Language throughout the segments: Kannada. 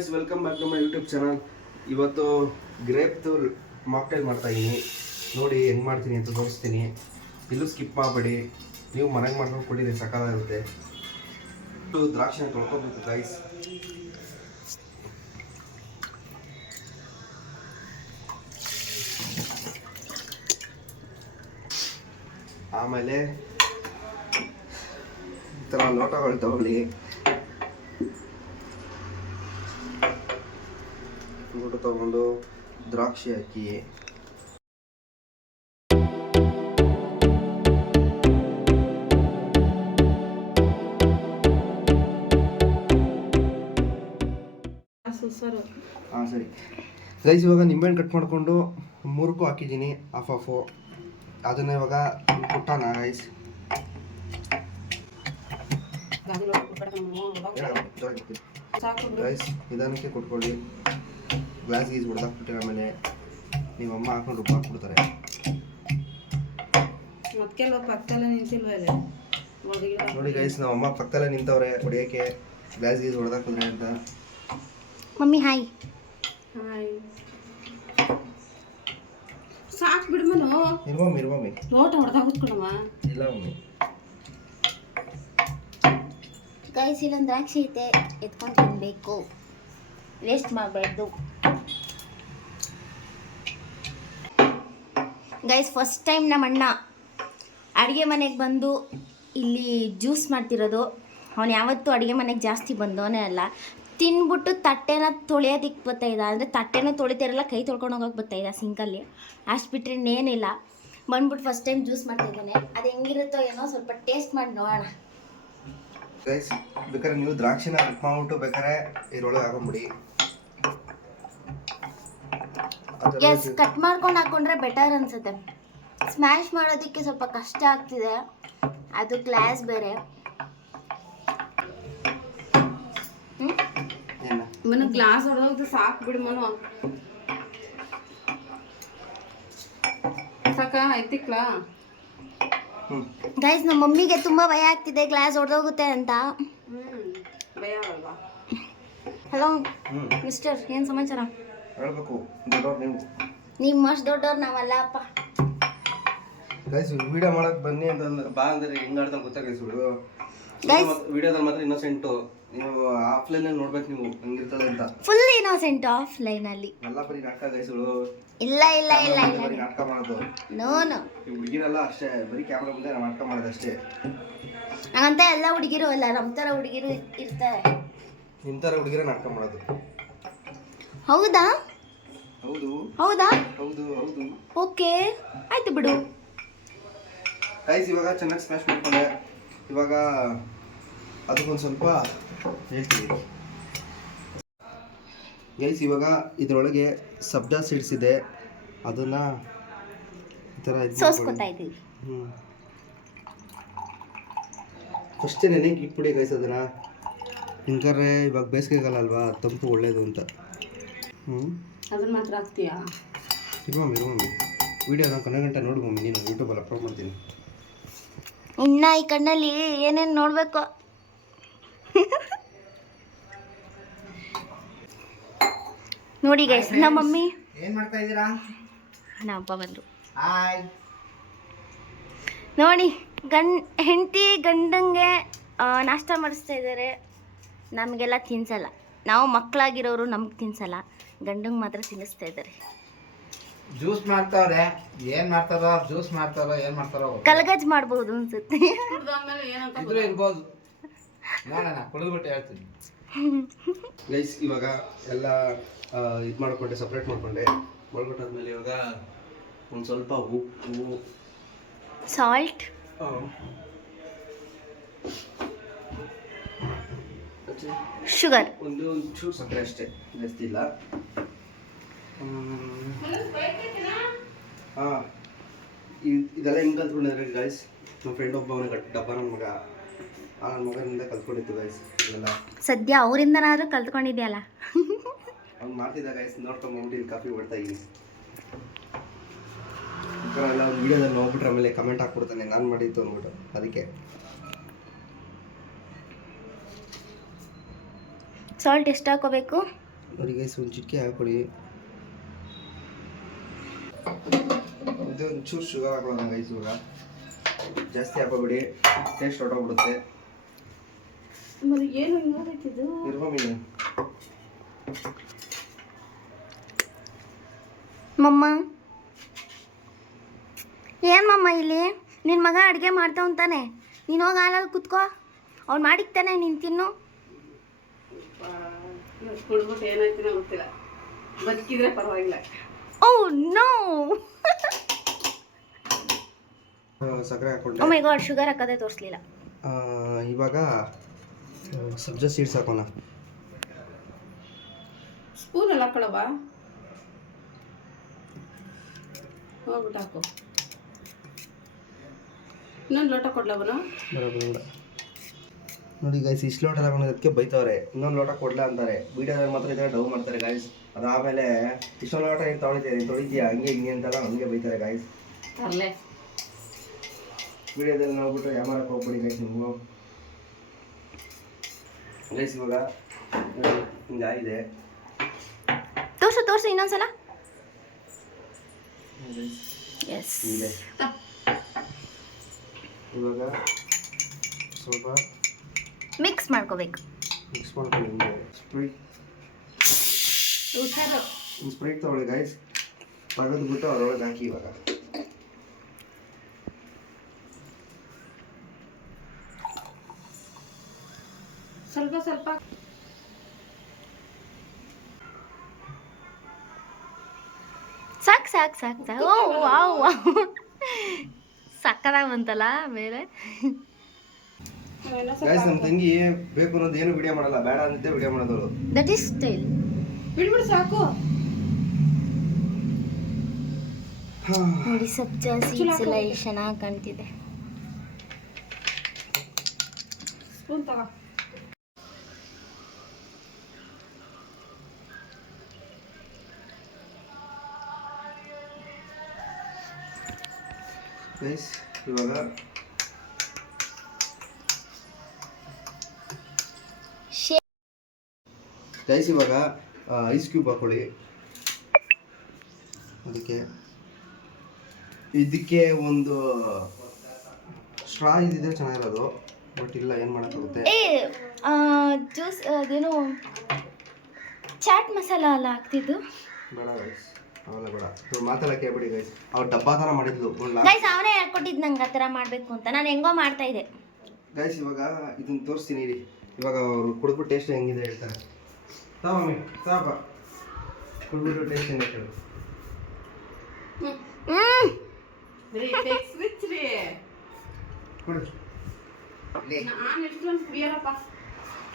Guys, welcome back to my YouTube channel. ಇವತ್ತು ಗ್ರೇಪ್ದು ಮಾಕ್ಟೈಲ್ ಮಾಡ್ತಾಯಿದ್ದೀನಿ. ನೋಡಿ ಹೆಂಗೆ ಮಾಡ್ತೀನಿ ಅಂತ ತೋರಿಸ್ತೀನಿ. ಇಲ್ಲೂ ಸ್ಕಿಪ್ ಮಾಡಬೇಡಿ. ನೀವು ಮನೆಗೆ ಮಾಡ್ಕೊಂಡು ಕುಡೀರಿ, ಸಕಾಲಾಗಿರುತ್ತೆ. ದ್ರಾಕ್ಷಿನ ತೊಳ್ಕೊಬೇಕು ಗೈಸ್. ಆಮೇಲೆ ಈ ಥರ ಲೋಟಗಳು ತಗೊಳ್ಳಿ. ಲೋಟ ತಗೊಂಡು ದ್ರಾಕ್ಷಿ ಹಾಕಿ, ಹಾಂ ಸರಿ ಗೈಸ್. ಇವಾಗ ನಿಂಬೆಹಣ್ಣು ಕಟ್ ಮಾಡಿಕೊಂಡು ಮೂರಕ್ಕೂ ಹಾಕಿದ್ದೀನಿ, ಹಾಫು. ಅದನ್ನ ಇವಾಗ ಕುಟ್ಟೋಣ ಗೈಸ್. ಗೈಸ್ ನಿಧಾನಕ್ಕೆ ಕೊಟ್ಕೊಳ್ಳಿ. ಗ್ಲಾಸ್ ಗೀಸ್ ಹೊಡೆದಾಕ್ಬಿಟ್ಟೆ, ಆಮೇಲೆ ನೀವು ಅಮ್ಮ ಹಾಕೊಂಡು ರುಬ್ಬಾಕ್ಬಿಡ್ತಾರೆ. ನೋಡಿ ಗೈಸ್, ನಾವು ಅಮ್ಮ ಪಕ್ಕದಲ್ಲೇ ನಿಂತವ್ರೆ ಹೊಡಿಯೋಕ್ಕೆ, ಗ್ಲಾಸ್ ಗೀಸ್ ಹೊಡೆದಾಕಿದ್ರೆ ಅಂತ. Mummy hi. ಸಾಕು ಬಿಡ್ಮನು. ಇರ್ಮಮ್ಮಿ ಲೋಟ ಹೊಡೆದಾಗ ಕೂತ್ಕೊಳಮ್ಮ. ಇಲ್ಲ ಮಮ್ಮಿ. ಗೈಸ್, ಇಲ್ಲೊಂದು ದ್ರಾಕ್ಷಿ ಐತೆ, ಎತ್ಕೊಂಡು ತಿನ್ಬೇಕು, ವೇಸ್ಟ್ ಮಾಡಬಾರ್ದು. ಗೈಸ್, ಫಸ್ಟ್ ಟೈಮ್ ನಮ್ಮ ಅಣ್ಣ ಅಡುಗೆ ಮನೆಗೆ ಬಂದು ಇಲ್ಲಿ ಜ್ಯೂಸ್ ಮಾಡ್ತಿರೋದು. ಅವನು ಯಾವತ್ತೂ ಅಡುಗೆ ಮನೆಗೆ ಜಾಸ್ತಿ ಬಂದವನೇ ಅಲ್ಲ. ತಿನ್ಬಿಟ್ಟು ತಟ್ಟೆನ ತೊಳೆಯೋದಕ್ಕೆ ಬರ್ತಾಯಿದ್ದ, ಅಂದರೆ ತಟ್ಟೆನೂ ತೊಳಿತಿರಲ್ಲ, ಕೈ ತೊಳ್ಕೊಂಡು ಹೋಗೋಕೆ ಬರ್ತಾಯಿದ್ದ ಸಿಂಕಲ್ಲಿ. ಅಷ್ಟು ಬಿಟ್ಟರೆ ಇನ್ನೇನಿಲ್ಲ. ಬಂದ್ಬಿಟ್ಟು ಫಸ್ಟ್ ಟೈಮ್ ಜ್ಯೂಸ್ ಮಾಡ್ತಿದ್ದಾನೆ. ಅದು ಹೆಂಗಿರುತ್ತೋ ಏನೋ, ಸ್ವಲ್ಪ ಟೇಸ್ಟ್ ಮಾಡಿ ನೋಡೋಣ. ಗೈಸ್, ಬೇಕಾದ್ರೆ ನೀವು ದ್ರಾಕ್ಷಿನ ಕಟ್ ಮಾಡ್ಬಿಟ್ಟು ಬೇಕಾದ್ರೆ ಇದ್ರೊಳಗೆ ಹಾಕೊಂಬಿಡಿ. ಎಸ್, ಕಟ್ ಮಾಡ್ಕೊಂಡು ಹಾಕೊಂಡ್ರೆ ಬೆಟರ್ ಅನ್ಸುತ್ತೆ. ಸ್ಮ್ಯಾಶ್ ಮಾಡೋದಕ್ಕೆ ಸ್ವಲ್ಪ ಕಷ್ಟ ಆಗ್ತಿದೆ, ಅದು ಗ್ಲಾಸ್ ಬೇರೆ. ಮನ ಗ್ಲಾಸ್ ಹೊಡೆದೋಗ್ದು ಸಾಕು ಬಿಡು ಮನು. ಸಾಕ ಐತಿಕ್ಲಾ? ಗೈಸ್, ನಮ್ಮ ಮಮ್ಮಿಗೆ ತುಂಬ ಭಯ ಆಗ್ತಿದೆ ಗ್ಲಾಸ್ ಹೊಡೆದೋಗುತ್ತೆ ಅಂತ. ಭಯ ಅಲ್ವಾ? ಹಲೋ ಮಿಸ್ಟರ್, ಏನು ಸಮಾಚಾರ? ಹೇಳ್ಬೇಕು, ದೊಡ್ಡವ್ರು ನೀವು. ನಿಮ್ಮ ಅಷ್ಟು ದೊಡ್ಡವ್ರು ನಾವಲ್ಲ ಅಪ್ಪ. ಗೈಸ್, ವಿಡಿಯೋ ಮಾಡಕ್ ಬನ್ನಿ ಅಂತ ಬಾ ಅಂದ್ರೆ ಹೆಂಗ್ ಆಡ್ತಾನೆ ಗೊತ್ತಾ ಗೈಸ್. ವಿಡಿಯೋದಲ್ಲಿ ಮಾತ್ರ ಇನ್ನೋಸೆಂಟು. ನೀವು ಆಫ್ಲೈನ್ ನೋಡ್ಬೇಕು, ನೀವು ಹಂಗಿರ್ತದೆ ಅಂತ. ಫುಲ್ ಇನ್ನೋಸೆಂಟ್ ಆಫ್ಲೈನಲ್ಲಿ. ಎಲ್ಲ ಬರೀ ನಾಟಕ ಗೈಸ್ಗಳು. ಇಲ್ಲ ಇಲ್ಲ ಇಲ್ಲ ಇಲ್ಲ, ಬರೀ ನಾಟಕ ಮಾಡೋದು. ನೋ ನೋ, ಈ ಹುಡುಗಿರೆಲ್ಲ ಅಷ್ಟೇ, ಬರೀ ಕ್ಯಾಮ್ರಾ ಮುಂದೆ ನಾಟಕ ಮಾಡೋದು ಅಷ್ಟೇ. ಹಂಗಂತ ಎಲ್ಲ ಹುಡುಗಿರು ಅಲ್ಲ, ನಮ್ಮ ಥರ ಹುಡುಗಿರು ಇರ್ತಾರೆ. ನಿಮ್ಮ ಥರ ಹುಡುಗಿರ ನಾಟಕ ಮಾಡೋದು. ಹೌದಾ? ಹೌದು ಹೌದಾ? ಹೌದು ಹೌದು. ಓಕೆ, ಆಯ್ತು ಬಿಡು. ಗೈಸ್, ಇವಾಗ ಚೆನ್ನಾಗಿ ಸ್ಮ್ಯಾಶ್ ಮಾಡ್ಕೊಂಡೆ. ಇವಾಗ ಅದಕ್ಕೊಂದು ಸ್ವಲ್ಪ ಹೇಳ್ತೀವಿ ಗೈಸ್. ಇವಾಗ ಇದರೊಳಗೆ ಸಬ್ಜಾ ಸೀಡ್ಸ್ ಇದೆ, ಅದನ್ನು ಈ ಥರ ಸೋಸ್ಕೊತಾ ಇದ್ದೀವಿ. ಫಸ್ಟ್ ನೆನೆಗೆ ಇಟ್ಬಿಡಿ ಗೈಸ್ ಅದನ್ನು. ಹಿಂಗಾರೆ ಇವಾಗ ಬೇಸಿಗೆಗಾಲ ಅಲ್ವಾ, ತಂಪು ಒಳ್ಳೇದು ಅಂತ. ಅದನ್ನ ಮಾತ್ರ ಹಾಕ್ತೀಯಾ? ಇರ್ಮಮ್ಮಿ ವಿಡಿಯೋ ನಾನು ಕೊನೆ ಗಂಟೆ ನೋಡು ಮಮ್ಮಿ, ನೀನು ಯೂಟ್ಯೂಬಲ್ಲಿ ಅಪ್ಲೋಡ್ ಮಾಡ್ತೀನಿ. ಇನ್ನ ಈ ಕಣ್ಣಲ್ಲಿ ಏನೇನು ನೋಡಬೇಕು. ನೋಡಿ ಗೈಸ್, ನಮ್ಮ ಮಮ್ಮಿ ಏನು ಮಾಡ್ತಾ ಇದ್ದೀರಾ? ನಮ್ಮ ಅಪ್ಪ ಬಂದರು ಹಾಯ್. ನೋಡಿ, ಹೆಂಡತಿ ಗಂಡಂಗೆ ನಾಷ್ಟ ಮಾಡಿಸ್ತಾ ಇದ್ದಾರೆ. ನಮಗೆಲ್ಲ ತಿನ್ಸಲ್ಲ, ನಾವು ಮಕ್ಕಳಾಗಿರೋರು ನಮ್ಗೆ ತಿನ್ಸಲ್ಲ, ಗಂಡಂಗೆ ಮಾತ್ರ ತಿನ್ನಿಸ್ತಾ ಇದ್ದಾರೆ. ಜ್ಯೂಸ್ ಮಾಡ್ತಾವ್ರೆ, ಏನ್ ಮಾಡ್ತಾರೋ ಜ್ಯೂಸ್ ಮಾಡ್ತಾರೋ ಏನ್ ಮಾಡ್ತಾರೋ ಕಲ್ಗಜ್ ಮಾಡ್ಬೋದು ಅನ್ಸುತ್ತೆ. ಇದ್ರೆ ಇರ್ಬೋದು, ನೋಡೋಣ ಕುಡಿದ್ಬಿಟ್ಟು ಹೇಳ್ತೀನಿ. ಗೈಸ್, ಇವಾಗ ಎಲ್ಲ ಇದು ಮಾಡ್ಕೊಂಡೆ, ಸಪ್ರೇಟ್ ಮಾಡ್ಕೊಂಡೆ. ಮಾಡ್ಕೊಟ್ಟಾದ್ಮೇಲೆ ಇವಾಗ ಒಂದು ಸ್ವಲ್ಪ ಉಪ್ಪು, ಸಾಲ್ಟ್, ಶುಗರ್, ಒಂದು ಚೂರು ಸಕ್ಕರೆ ಅಷ್ಟೇ, ಜಾಸ್ತಿ ಇಲ್ಲ. ಹಾಂ, ಇದೆಲ್ಲ ಹೆಂಗೆ ಕಲ್ತ್ಕೊಂಡಿದ್ರೆ ಗೈಸ್, ನಮ್ಮ ಫ್ರೆಂಡ್ ಒಬ್ಬ ಡಬ್ಬ ನನ್ನ ಮಗ, ನನ್ನ ಮಗನಿಂದ ಕಲ್ತ್ಕೊಂಡಿತ್ತು ಗೈಸ್ ಇದೆಲ್ಲ. ಸದ್ಯ ಅವರಿಂದನಾದ್ರೂ ಕಲ್ತ್ಕೊಂಡಿದ್ಯಲ್ಲ. ಅವ್ನು ಮಾಡ್ತಿದ್ದ ಗೈಸ್, ನೋಡ್ಕೊಂಡ್ಬಿಟ್ಟು ಕಾಫಿ ಹೊಡ್ತಾ ಇದ್ದೀನಿ. ಎಲ್ಲ ಒಂದು ವೀಡಿಯೋದಲ್ಲಿ ನೋಡ್ಬಿಟ್ರೆ ಆಮೇಲೆ ಕಮೆಂಟ್ ಹಾಕ್ಬಿಡ್ತಾನೆ ನಾನು ಮಾಡಿದ್ದು ಅಂದ್ಬಿಟ್ಟು, ಅದಕ್ಕೆ. ಸಾಲ್ಟ್ ಎಷ್ಟು ಹಾಕೋಬೇಕು? ನೋಡಿ ಗೈಸ್ ಒಂದು ಚಿಟಿಕೆ ಹಾಕ್ಕೊಡಿ. ಇದು ಒಂಚೂರು ಶುಗರ್ ಹಾಕೊಳ್ಳೋಣ ಗೈಸ್. ಇವಾಗ ಜಾಸ್ತಿ ಹಾಕೋಬಿಡಿ, ಟೇಸ್ಟ್ ಹೊರಟೋಗ್ಬಿಡುತ್ತೆ. ಏನು ಹಿಂಗಾಗೈತಿದು? ಇರ್ಬೋದು ಮಮ್ಮ ಏನು ಮಮ್ಮ ಇಲ್ಲಿ ನಿನ್ನ ಮಗ ಅಡುಗೆ ಮಾಡ್ತಾವಂತಾನೆ, ನೀನು ಹೋಗಿ ಹಾಲಲ್ಲಿ ಕುತ್ಕೋ, ಅವ್ನು ಮಾಡಿಕ್ತಾನೆ ನೀನು ತಿನ್ನು. ಕುಡ್ಬಿಟ್ಟು ಏನಾಯ್ತಿನೋ ಗೊತ್ತಿಲ್ಲ, ಬದುಕಿದ್ರೆ ಪರವಾಗಿಲ್ಲ. ಓ ನೋ, ಸಕ್ಕರೆ ಹಾಕ್ಕೊಂಡೆ. ಓ ಮೈ ಗಾಡ್, ಶುಗರ್ ಹಾಕೋದೇ ತೋರಿಸ್ಲಿಲ್ಲ. ಇವಾಗ ಸಬ್ಜಾ ಸೀಡ್ಸ್ ಹಾಕೋಣ. ಸ್ಪೂನಲ್ಲಿ ಹಾಕೊಳ್ಳವ, ಹೋಗ್ಬಿಟ್ಟು ಹಾಕು. ಇನ್ನೊಂದು ಲೋಟ ಕೊಡ್ಲವನು? ಬರೋದಿಲ್ಲ ನೋಡಿ ಗೈಸ್, ಇಷ್ಟು ಲೋಟ ತಗೊಂಡೋದಕ್ಕೆ ಬೈತವ್ರೆ, ಇನ್ನೊಂದು ಲೋಟ ಕೊಡ್ಲಾ ಅಂತಾರೆ. ವೀಡಿಯೋದಲ್ಲಿ ಮಾತ್ರ ಇದನ್ನ ಡೌ ಮಾಡ್ತಾರೆ ಗಾಯ್ಸ್. ಅದಾದಮೇಲೆ ಇಷ್ಟೊಂದು ಲೋಟ ನೀನು ತೊಳಿತೀಯ, ನೀನು ತೊಳಿತೀಯ ಹಂಗೆ ಹಿಂಗೆ ಅಂತೆಲ್ಲ ಹಂಗೆ ಬೈತಾರೆ ಗಾಯ್ಸ್. ಅಲ್ಲೇ ವೀಡಿಯೋದಲ್ಲಿ ನೋಡ್ಬಿಟ್ಟು ಯಾಮಾರಕ್ಕೆ ಹೋಗ್ಬಿಡಿ ಗೈಸ್ ನೀವು. ಗೈಸ್ ಇವಾಗ ಹಿಂಗಾಗಿದೆ. ತೋರ್ಸು ಇನ್ನೊಂದ್ಸಲ. ಎಸ್, ಇದೆ. ಇವಾಗ ಸ್ವಲ್ಪ ಮಿಕ್ಸ್ ಮಾಡ್ಕೋಬೇಕು. ಮಿಕ್ಸ್ ಮಾಡ್ಕೊಂಡು ಹಿಂಗೆ ಹುಷಾರು. ಸ್ಪ್ರೈಟ್ ತೊಗೊಳ್ಳಿ ಗೈಸ್, ತೆಗೆದ್ಬಿಟ್ಟು ಅದರೊಳಗೆ ಹಾಕಿ. ಇವಾಗ ಸ್ವಲ್ಪ ಸ್ವಲ್ಪ ಸಾಕು. ಓ ವಾವ್, ಸಕ್ಕದಾಗಿ ಬಂತಲ್ಲ ಬೇರೆ. ಗೈಸ್ ನಮ್ಮ ತಂಗಿ ಬೇಕು ಅನ್ನೋದು ಏನು ವಿಡಿಯೋ ಮಾಡಲ್ಲ, ಬೇಡ ಅಂದಿದ್ದೆ ವಿಡಿಯೋ ಮಾಡೋದವರು. That is style. ಬಿಡ್ಬಿಡು ಸಾಕು. ನೋಡಿ ಸಬ್ಜಾ ಸೀಡ್ಸ್ ಎಲ್ಲ ಎಷ್ಟು ಚೆನ್ನಾಗಿ ಕಾಣ್ತಿದೆ. ಸ್ಪೂನ್ ತಗೋ. ಗೈಸ್ ಇವಾಗ ಐಸ್ ಕ್ಯೂಬ್ ಹಾಕೊಳ್ಳಿ. ಇದಕ್ಕೆ ಒಂದು ಸ್ಟ್ರಾ ಇದ್ದಿದ್ರೆ ಚೆನ್ನಾಗಿರೋದು, ಬಟ್ ಇಲ್ಲ, ಏನು ಮಾಡೋಕ್ಕಾಗುತ್ತೆ. ಜ್ಯೂಸ್ ಅದೇನು ಚಾಟ್ ಮಸಾಲ ಅಲ್ಲ ಹಾಕ್ತಿದ್ದು. ಬೇಡ ಗೈಸ್, ಅವೆಲ್ಲ ಬೇಡ. ಮಾತೆಲ್ಲ ಕೇಳ್ಬಿಡಿ ಗೈಸ್. ಅವ್ರು ಡಬ್ಬಾ ಥರ ಮಾಡಿದ್ಲು ಗೈಸ್, ಅವನೇ ಹೇಳ್ಕೊಟ್ಟಿದ್ದು ನಂಗೆ ಆ ಥರ ಮಾಡಬೇಕು ಅಂತ. ನಾನು ಹೆಂಗೋ ಮಾಡ್ತಾ ಇದ್ದೆ ಗೈಸ್. ಇವಾಗ ಇದನ್ನು ತೋರಿಸ್ತೀನಿ ಇರಿ. ಇವಾಗ ಅವರು ಕುಡಿದ್ಬಿಟ್ಟು ಟೇಸ್ಟ್ ಹೆಂಗಿದೆ ಹೇಳ್ತಾರೆ. ಮಮ್ಮಿ ಸಾಪ ಕುಡಿದ್ಬಿಟ್ಟು ಟೇಸ್ಟ್ ಹೆಂಗೆ ಹೇಳು.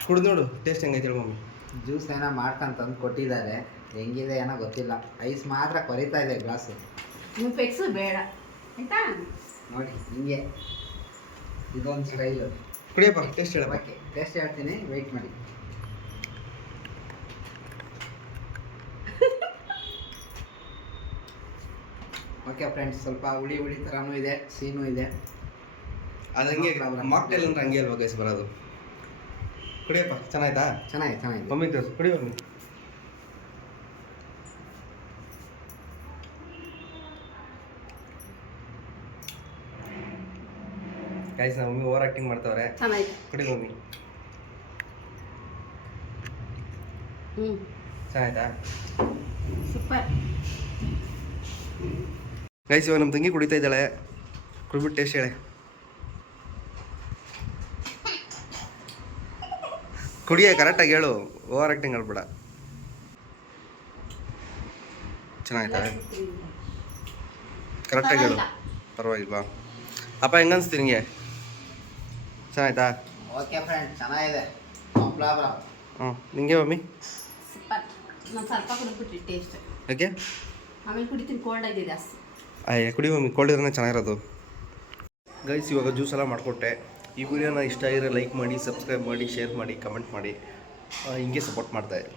ಕುಡಿದು ನೋಡು ಟೇಸ್ಟ್ ಹೆಂಗೈತೆ ಹೇಳು ಮಮ್ಮಿ. ಜ್ಯೂಸ್ ಏನೋ ಮಾಡ್ಕೊಂಡು ತಂದು ಕೊಟ್ಟಿದ್ದಾರೆ, ಹೆಂಗಿದೆ ಏನೋ ಗೊತ್ತಿಲ್ಲ. ಐಸ್ ಮಾತ್ರ ಕೊರಿತಾ ಇದೆ ಗ್ಲಾಸು. ನೀವು ಫಿಕ್ಸು ಬೇಡ ಆಯ್ತಾ? ನೋಡಿ ಹಿಂಗೆ ಇದೊಂದು ಸ್ಟೈಲು. ಕುಡಿಯಪ್ಪ, ಟೇಸ್ಟ್ ಹೇಳಪ್ಪ. ಓಕೆ, ಟೇಸ್ಟ್ ಹೇಳ್ತೀನಿ, ವೆಯ್ಟ್ ಮಾಡಿ. ಓಕೆ ಫ್ರೆಂಡ್ಸ್, ಸ್ವಲ್ಪ ಹುಳಿ ಥರನೂ ಇದೆ, ಸೀನೂ ಇದೆ. ಅದು ಹಂಗೆ ಮಾಕ್ಟೇಲ್ ಅಂದ್ರೆ ಹಂಗೆ ಅಲ್ವಾ ಗೈಸ್ ಬರೋದು. ಕುಡಿಯಪ್ಪ, ಚೆನ್ನಾಯ್ತಾ? ಚೆನ್ನಾಗಿದೆ. ಮಮ್ಮಿಗೆ ತೋರಿಸು, ಕುಡಿ ಮಮ್ಮಿ. ಗೈಸ್ ನಮ್ಮ ಮಮ್ಮಿ ಓವರ್ ಆಕ್ಟಿಂಗ್ ಮಾಡ್ತಾವ್ರೆ. ಚೆನ್ನಾಗಿದೆ. ಕುಡಿ ಮಮ್ಮಿ. ಚೆನ್ನಾಯ್ತಾ? ಸೂಪರ್. ಗೈಸ್ ಇವಾಗ ನಮ್ಮ ತಂಗಿ ಕುಡಿತಾ ಇದ್ದಾಳೆ, ಕುಡಿದ್ಬಿಟ್ಟು ಟೇಸ್ಟ್ ಹೇಳೆ. ಕುಡಿಯ ಕರೆಕ್ಟಾಗಿ ಹೇಳು, ಓವರ್ ಆಕ್ಟಿಂಗ್ ಹೇಳ್ಬೇಡ. ಚೆನ್ನಾಯ್ತಾ? ಕರೆಕ್ಟಾಗಿ ಹೇಳು, ಪರವಾಗಿಲ್ವಾ? ಅಪ್ಪ ಹೆಂಗನ್ಸ್ತಿ ನಿಂಗೆ? ಚೆನ್ನಾಯ್ತಾ? ಓಕೆ ಫ್ರೆಂಡ್, ಚೆನ್ನಾಗಿದೆ. ಹ್ಞೂ, ನಿಂಗೆ ಮಮ್ಮಿ? ಸೂಪರ್. ನಾನು ಸ್ವಲ್ಪ ಕುಡಿದ್ಬಿಟ್ರಿ ಟೇಸ್ಟ್. ಯಾಕೆ? ಆಮೇಲೆ ಕುಡಿತೀನಿ, ಕೋಲ್ಡ್ ಆಗಿದೆ ಜಾಸ್ತಿ. ಕುಡಿ ಮಮ್ಮಿ, ಕೋಲ್ಡ್ ಇರೋನೇ ಚೆನ್ನಾಗಿರೋದು. ಗೈಸ್ ಇವಾಗ ಜ್ಯೂಸ್ ಎಲ್ಲ ಮಾಡಿಕೊಟ್ಟೆ. ಈ ವಿಡಿಯೋನ ಇಷ್ಟ ಆಗಿದ್ರೆ ಲೈಕ್ ಮಾಡಿ, ಸಬ್ಸ್ಕ್ರೈಬ್ ಮಾಡಿ, ಶೇರ್ ಮಾಡಿ, ಕಮೆಂಟ್ ಮಾಡಿ, ಹಿಂಗೆ ಸಪೋರ್ಟ್ ಮಾಡ್ತಾಯಿರಿ.